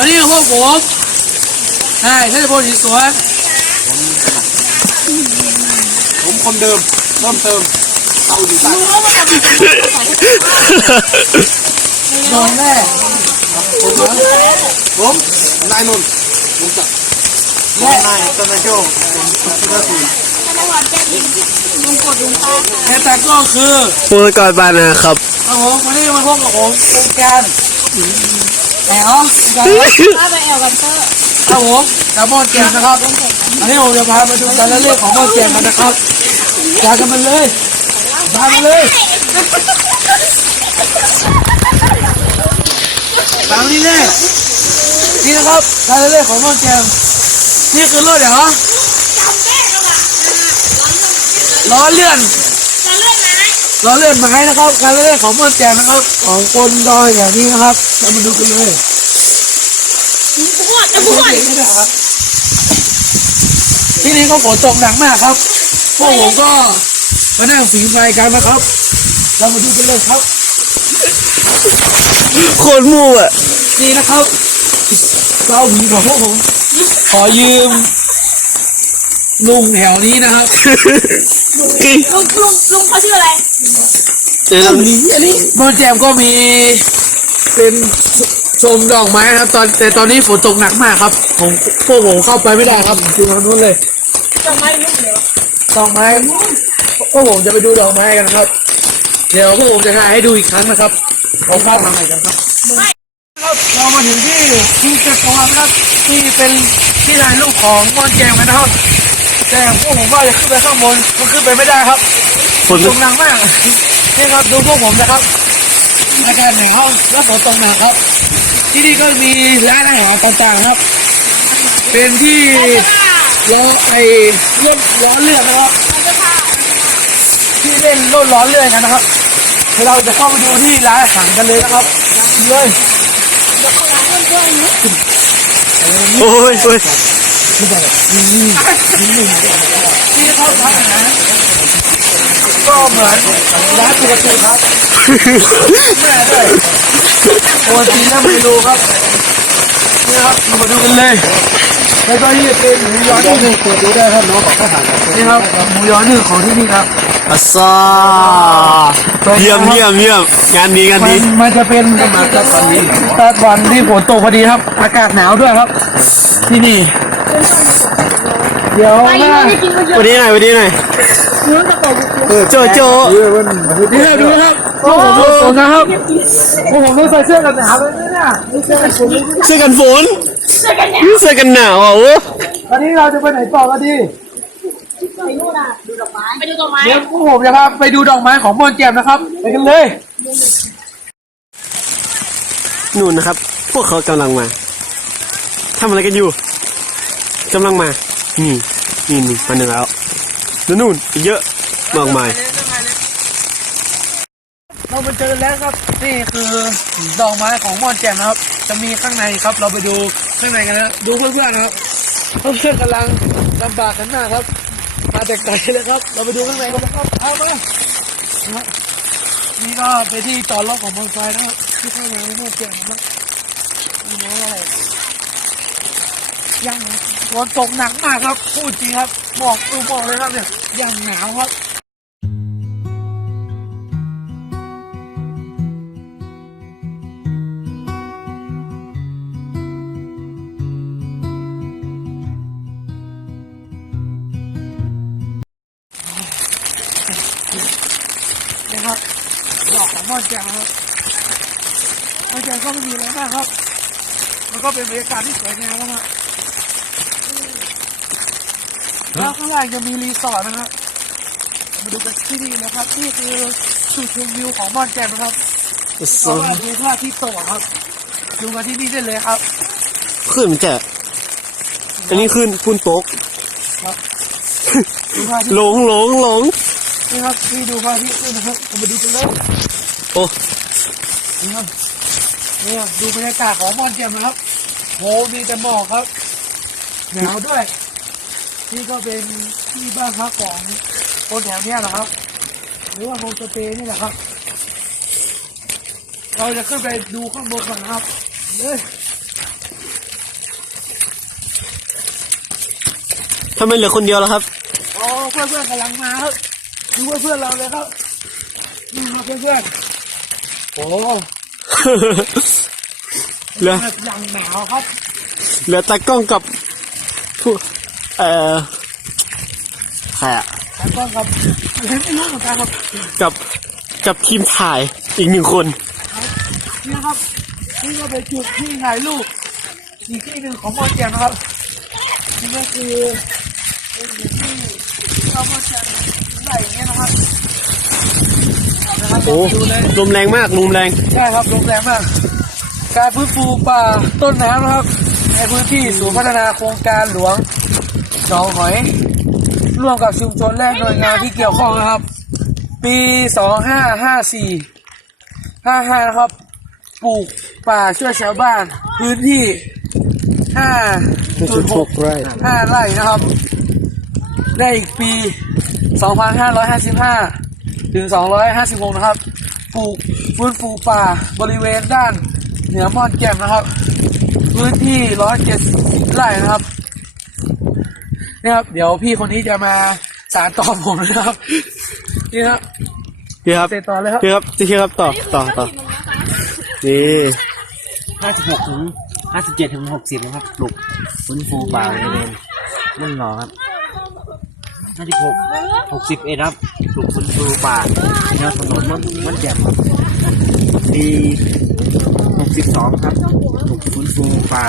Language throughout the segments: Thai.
วันนี้พวกผมนายท่านพลศรีสวนผมคนเดิมเพิ่มเติมเอาอยู่ใต้นอนแม่ผมเหรอผมนายนนท์ผมจะและนายต้นนายโจ้ผมสุดาสุนและแต่ก็คือพูดก่อนบานนะครับครับผมวันนี้มาพบกับผมเป็นการ แอลการถ้าไปแอลกันเตอร์ครับผมกับมอนแกมนะครับอันนี้ผมจะพาไปดูการเล่นของมอนแกมกันนะครับอยากกันมันเลยพามาเลยตามนี้เลยนี่นะครับการเล่นของมอนแกมนี่คือรถเหรอล้อเลื่อนจะเลื่อน ไหมล้อเลื่อนไม้นะครับการเล่นของมอนแกมนะครับ ของคนดอยอย่างนี้นะครับเรามาดูกันเลยปวดจะปวดไม่ได้ครับที่นี่ก็ฝนตกหนักมากครับ พวกผมก็มานั่งฝีไฟกันนะครับ เรามาดูกันเลยครับโคตรมู่อะนี่นะครับเราหวีของพวกผมขอยืม ลุงแถวนี้นะครับลุงลุงลุงเขาชื่ออะไรเดี๋ยวเราอันนี้มอนแจมก็มีเป็นชมดอกไม้นะครับตอนแต่ตอนนี้ฝนตกหนักมากครับผมพวกผมเข้าไปไม่ได้ครับอยู่ทางนู้นเลยจำไม่รู้เดี๋ยวดอกไม้พวกผมจะไปดูดอกไม้กันนะครับ เดี๋ยวพวกผมจะถ่ายให้ดูอีกครั้งนะครับผมเข้าทางไหนกันครับครับเรามาถึงที่ที่เกษรนะครับที่เป็นที่ลานลูกของมอนแจมกันนะครับ แต่พวกผมว่าจะขึ้นไปข้างบนมันขึ้นไปไม่ได้ครับฝนตกหนักมากนี่ครับดูพวกผมนะครับอากาศหนาวและฝนตกหนักครับ ที่นี่ก็มีร้านอาหารต่างๆครับ เป็นที่ล้อไอ้รถล้อเลื่อนนะครับ ที่เล่นรถล้อเลื่อนกันนะครับเดี๋ยวเราจะเข้าไปดูที่ร้านอาหารกันเลยนะครับเลยโอ้ยโอ้ย ที่เข้าร้านอาหารก็เหมือนร้านปกติครับแม่ด้วยโอ้ยจริงแล้ไม่รู้ครับนี่ครับมาดูกันเลยแล้วก็นี่เป็นหมูยอนึ่งเปิดดูได้ครับน้องของทหารนี่ครับหมูยอนึ่งของที่นี่ครับอาซาเยี่ยมเยี่ยมเยี่ยมงานดีงานดีมันจะเป็นมาจากตอนนี้ตอนวันที่ฝนตกพอดีครับ อากาศหนาวด้วยครับ ที่นี่ เดี๋ยวไปนะไม่ได้กินก็เยวัอะนนี้หน่อยวันนี้หน่อยเนื้อกระโปรงโจโจเยอะมันนี่ครับดูครับพวกผมรู้ตัวนะครับพวกผมต้องใส่เสื้อกันหนาวเลยนะเนี่ยนี่เสื้อกันฝนเสื้อกันฝนเสื้อกันแดดเสื้อกันหนาวอะโอ้ตอนนี้เราจะไปไหนต่อกันดีไปนู่นอะดูดอกไม้ไปดูดอกไม้เดี๋ยวพวกผมจะพาไปดูดอกไม้ของมอนแจมนะครับไปกันเลยนู่นนะครับ พวกเขากำลังมาทำอะไรกันอยู่กำลังมา นี่นี่นี่มาหนึ่งแล้วแล้วนู่นอีกเยอะมากมายเรามาเจอแล้วครับนี่คือดอกไม้ของมอนแจมนะครับ จะมีข้างในครับ เราไปดูข้างในกันนะดูเพื่อนๆนะครับเพื่อนๆกำลังลำบากกันมากครับ มาแต่ไกลเลยครับ เราไปดูข้างในกันนะครับเอามานะครับนี่ก็เป็นที่จอดรถของมอเตอร์ไซค์นะครับที่ข้างในม่น่าเกี่ยวนะครับนี่นะ ยังฝนตกหนักมากครับ พูดจริงครับบอกดูบอกเลยครับเนี่ยยังหนาวครับนะครับดอกของม่อแจ่มครับม่อแจ่มก็ไม่มีอะไรมากครับ มันก็เป็นบรรยากาศที่สวยงามนะครับ แล้วข้างล่างจะมีรีสอร์ทนะครับมาดูกันที่นี่นะครับนี่คือจุดชมวิวของม่อนแจ่มนะครับอาสาซามารถดูภาพที่ตกครับดูมาที่นี่ได้เลยครับขึ้นมันจะอันนี้ขึ้นขึ้นโป๊กดูภาพที่หลงหลงหลงนี่ครับนี่ดูภาพที่ขึ้นนะครับเรามาดูกันเลยโอ้นี่ครับนี่ครับดูบรรยากาศของม่อนแจ่มนะครับโหมีแต่หมอกครับหนาวด้วย นี่ก็เป็นที่บ้านพักของคนแถวเนี้ยนะครับ หรือว่าโฮมสเตย์นี่แหละครับ เราจะขึ้นไปดูข้างบนก่อนครับเลยทำไมเหลือคนเดียวล่ะครับ อ๋อเพื่อนเพื่อนๆกำลังมาครับดูเพื่อนเพื่อนเราเลยครับนี่มาเพื่อนเพื่อนโอ้เหลือยัางหนาวครับ เหลือตากล้องกับผู้ เอ่อใครอะแล้วก็กับไม่รู้เหมือนกันครับกับกับทีมถ่ายอีกหนึ่งคนนี่นะครับนี่ก็เป็นจุดที่ถ่ายรูปอีกที่หนึ่งของมอนแจมนะครับนี่ก็คือเป็นจุดที่เรามอนแจมไหลอย่างเงี้ยนะครับนะครับโอ้ดูเลยลมแรงมากลมแรงใช่ครับโรงแรมมาก การฟื้นฟูป่าต้นน้ำนะครับ ในพื้นที่ศูนย์พัฒนาโครงการหลวง หนองหอย ร่วมกับชุมชนและหน่วยงานที่เกี่ยวข้องนะครับ ปี2554 55นะครับ ปลูกป่าช่วยชาวบ้าน พื้นที่5.6ไร่5ไร่นะครับ ได้อีกปี2555ถึง256นะครับ ปลูกฟื้นฟูป่าบริเวณด้านเหนือม่อนแจ่มนะครับ พื้นที่170ไร่นะครับ นี่ครับ เดี๋ยวพี่คนนี้จะมาสารต่อผมนะครับ นี่ครับพี่ครับเสร็จต่อเลยครับพี่ครับพี่ครับต่อต่อต่อนี่ห้าสิบหกถึงห้าสิบเจ็ดถึงหกสิบนะครับปลูกฟื้นฟูป่าบริเวณมุ่นหนอครับห้าสิบหกหกสิบเอ็ดครับปลูกฟื้นฟูป่าแนวถนนมันมันแจ่มครับปีหกสิบสองครับปลูกฟื้นฟูป่า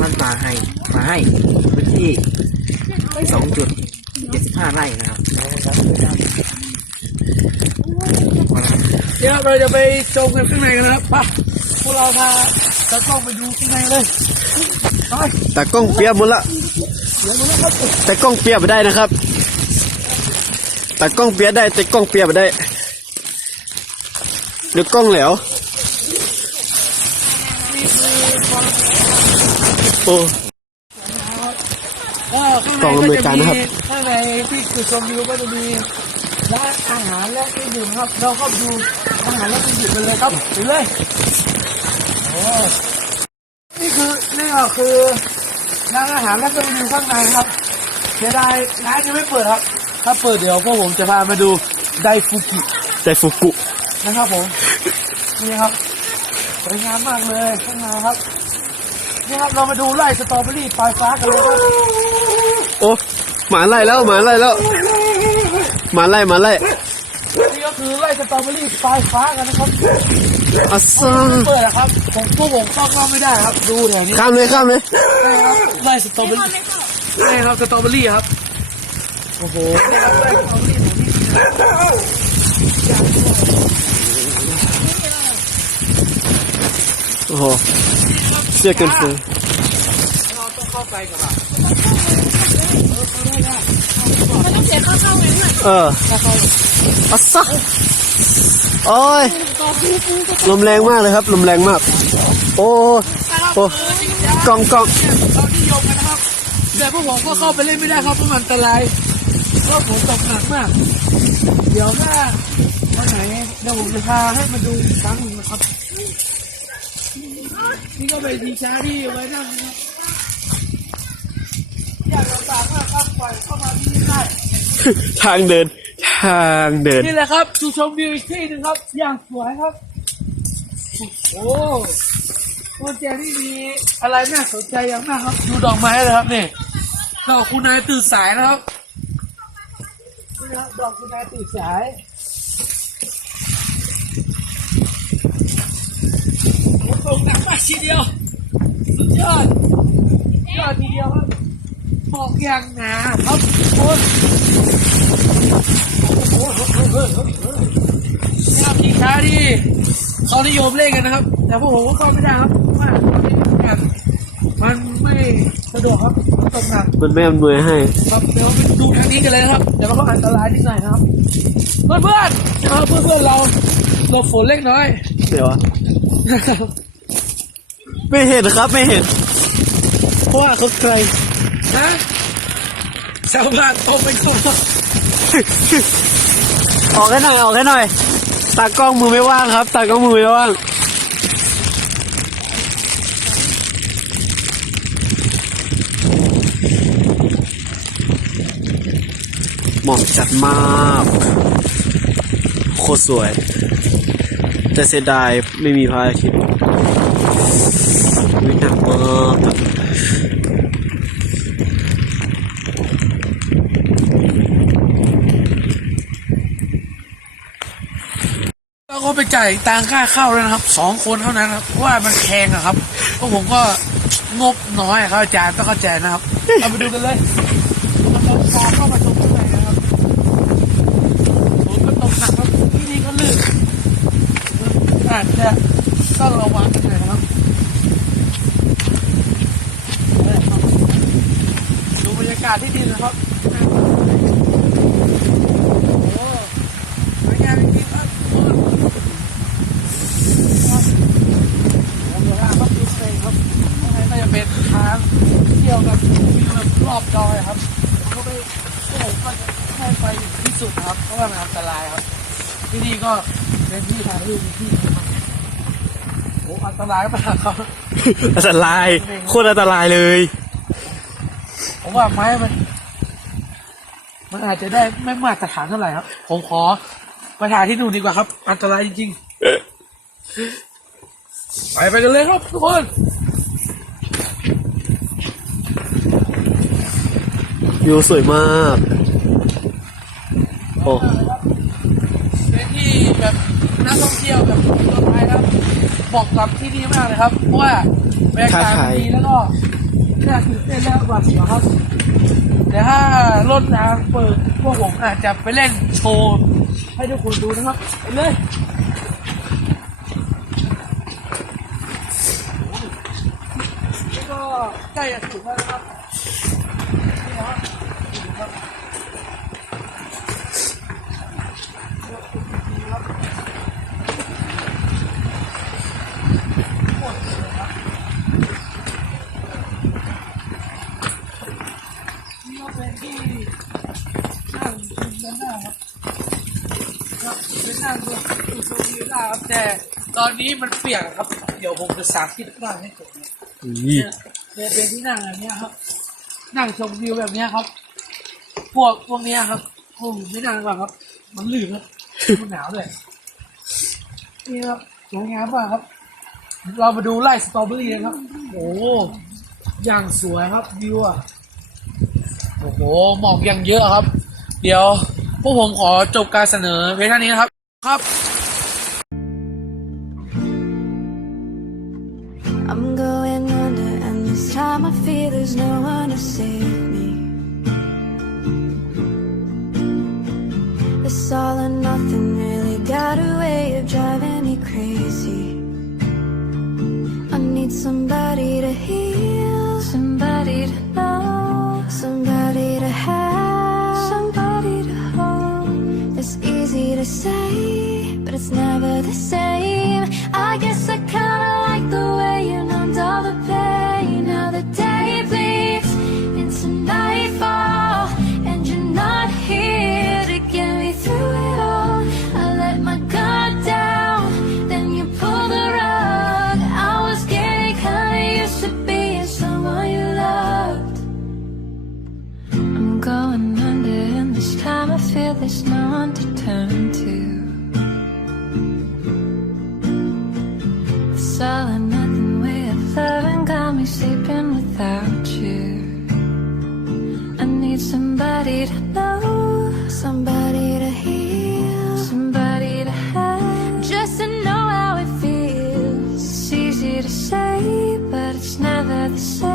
บ้านป่าให้มาให้พื้นที่ สองจุดเจ็ดสิบห้าไร่นะครับเดี๋ยวเราจะไปชมกันข้างในกันนะครับไปพวกเราพาตากล้องไปดูข้างในเลยไปตากล้องเปียกหมดละแต่กล้องเปียกไม่ได้นะครับตากล้องเปียกได้แต่กล้องเปียกไม่ได้เดี๋ยวกล้องแหลวโอ้ ก็ข้างในกล่องอำนวยก็กาจะรนะครัมีบข้างในที่จุดชมวิวก็จะมีร้านอาหารและเครื่องดื่มครับ เราเข้าไปดูอาหารและเครื่องดื่มกันเลยครับไปเลยโอ้นี่คือนี่ก็คือร้านอาหารและเครื่องดื่มข้างในครับเสียดายร้านยังไม่เปิดครับ ถ้าเปิดเดี๋ยวพวกผมจะพามาดูไดฟุกิแต่ฟุกุนะครับผมนี่ครับสวยงามมากเลยข้างในครับ นี่ครับเรามาดูไร่สตรอเบอรี่ปลายฟ้ากันเลยครับโอ้หมาไล่แล้วหมาไล่แล้วหมาไล่หมาไล่นี่ก็คือไร่สตรอเบอรี่ปลายฟ้ากันนะครับอัสซาเปิดนะครับผมพวกผมเข้าเข้าไม่ได้ครับ ดูแถวนี้ข้ามเลยข้ามเลยใช่ครับไร่สตรอเบอรี่ใช่ครับสตรอเบอรี่ครับโอ้โหนี่ครับไร่สตรอเบอรี่ของนี่โอ้โห เสื้อกันฝนเราต้องเข้าไปกับอะมันต้องเสียค่าเข้าไงเนี่ยเอออัสซาโอ้ยลมแรงมากเลยครับลมแรงมาก โอ้โอ้กล้องกล้องเรานิยมกันนะครับแต่พวกผมก็เข้าไปเล่นไม่ได้ครับเพราะมันอันตรายเพราะฝนตกหนักมาก เดี๋ยวถ้าวันไหนเดี๋ยวผมจะพาให้มาดูอีกครั้งหนึ่งนะครับนี่ ก็เป็นทีชาที่ไว้นั่งนะครับอยากลำบากมากครับปล่อยเข้ามาที่นี่ได้ทางเดิน ทางเดิน นี่แหละครับจุดชมวิวอีกที่หนึ่งครับ อย่างสวยครับ โอ้โมเจนี่มีอะไรน่าสนใจอย่างมากครับ ดูดอกไม้เลยครับนี่ดอกคุณนายตื่นสายนะครับนี่ครับดอกคุณนายตื่นสายโอ้โหหนักมาก ทีเดียวสุดยอดสุดยอดทีเดียวครับหมอกอย่างหนาครับโอ้ยนี่ครับทีช้าที่เขานิยมเล่นกันนะครับ แต่พวกผมก็เข้าไม่ได้ครับว่ามันไม่สะดวกครับมันตกหนักมันไม่อำนวยให้ครับเดี๋ยวไปดูทางนี้กันเลยนะครับเดี๋ยวมันก็อันตรายนิดหน่อยนะครับ เพื่อนเพื่อนเพื่อนเพื่อนเราหลบฝนเล็กน้อย เดี๋ยว ไม่เห็นครับไม่เห็นเพราะว่าเขาไกลนะชาวบ้านตกไปก่อนออกให้หน่อยออกให้หน่อยตากล้องมือไม่ว่างครับตากล้องมือไม่ว่างหมอกจัดมากโคตรสวย แต่เสียดายไม่มีพระอาทิตย์ วิหนักมากอะเราก็ไปจ่ายตังค่าเข้าแล้วนะครับสองคนเท่านั้นครับเพราะว่ามันแพงอะครับเพราะผมก็งบน้อยครับอาจารย์ต้องเข้าใจนะครับเราไปดูกันเลยพาเข้ามาชมข้างในนะครับฝนก็ตกหนักครับที่นี่ก็ลื่นอาจจะต้องระวังกันหน่อยนะครับดูบรรยากาศที่ดีนะครับ โอ้สวยงามจริงๆครับทุกคนผมจะว่าครับดูเลยครับข้างในก็จะเป็นทางเที่ยวกับวิวแบบรอบดอยครับผมก็ไปผมก็จะให้ไปที่สุดครับ เพราะว่ามันอันตรายครับ ที่นี่ก็เป็นที่ถ่ายรูปที่หนึงครับโอ้อันตรายมากครับ อันตรายโคตรอันตรายเลย ว่าไม้มัน มันอาจจะได้ไม่มาตรฐานเท่าไหร่ครับ ผมขอไปถ่ายที่นู่นดีกว่าครับ อันตรายจริงๆ ไปไปกันเลยครับทุกคนวิวสวยมาก โอ้เป็นที่แบบนักท่องเที่ยวแบบคนไทยครับบอกกับที่นี่มากเลยครับ เพราะว่าบรรยากาศท้าทายดีแล้วก็ น่าตื่นเต้นและหวาดเสียวครับแต่ถ้ารถน้ำเปิดพวกผมอาจจะไปเล่นโชว์ให้ทุกคนดูนะครับไปเลยแล้วก็ใกล้จะถึงแล้วนะครับนี่นะครับนี่ครับนี่ก็เป็นที่ นั่งชมด้านหน้าครับครับเป็นนั่งดูดูชมวิวได้ครับแต่ตอนนี้มันเปียกครับ เดี๋ยวผมจะสาธิตบ้างให้จบนะนี่เนี่ยเป็นที่นั่งแบบเนี้ยครับ นั่งชมวิวแบบเนี้ยครับ พวกพวกเนี้ยครับโอ้ไม่นั่งหรอกครับ มันลื่นครับมันหนาวด้วยนี่ครับสวยงามมากครับ เรามาดูไร่สตรอเบอรี่นะครับ โอ้อย่างสวยครับวิวอะโอ้โหหมอกอย่างเยอะครับ เดี๋ยวพวกผมขอจบการเสนอเพียงเท่านี้นะครับ ครับ I'm going under, and this time I feel there's no one to save me. This all or nothing really got a way of driving me crazy. I need somebody to hear. to say, but it's never the same.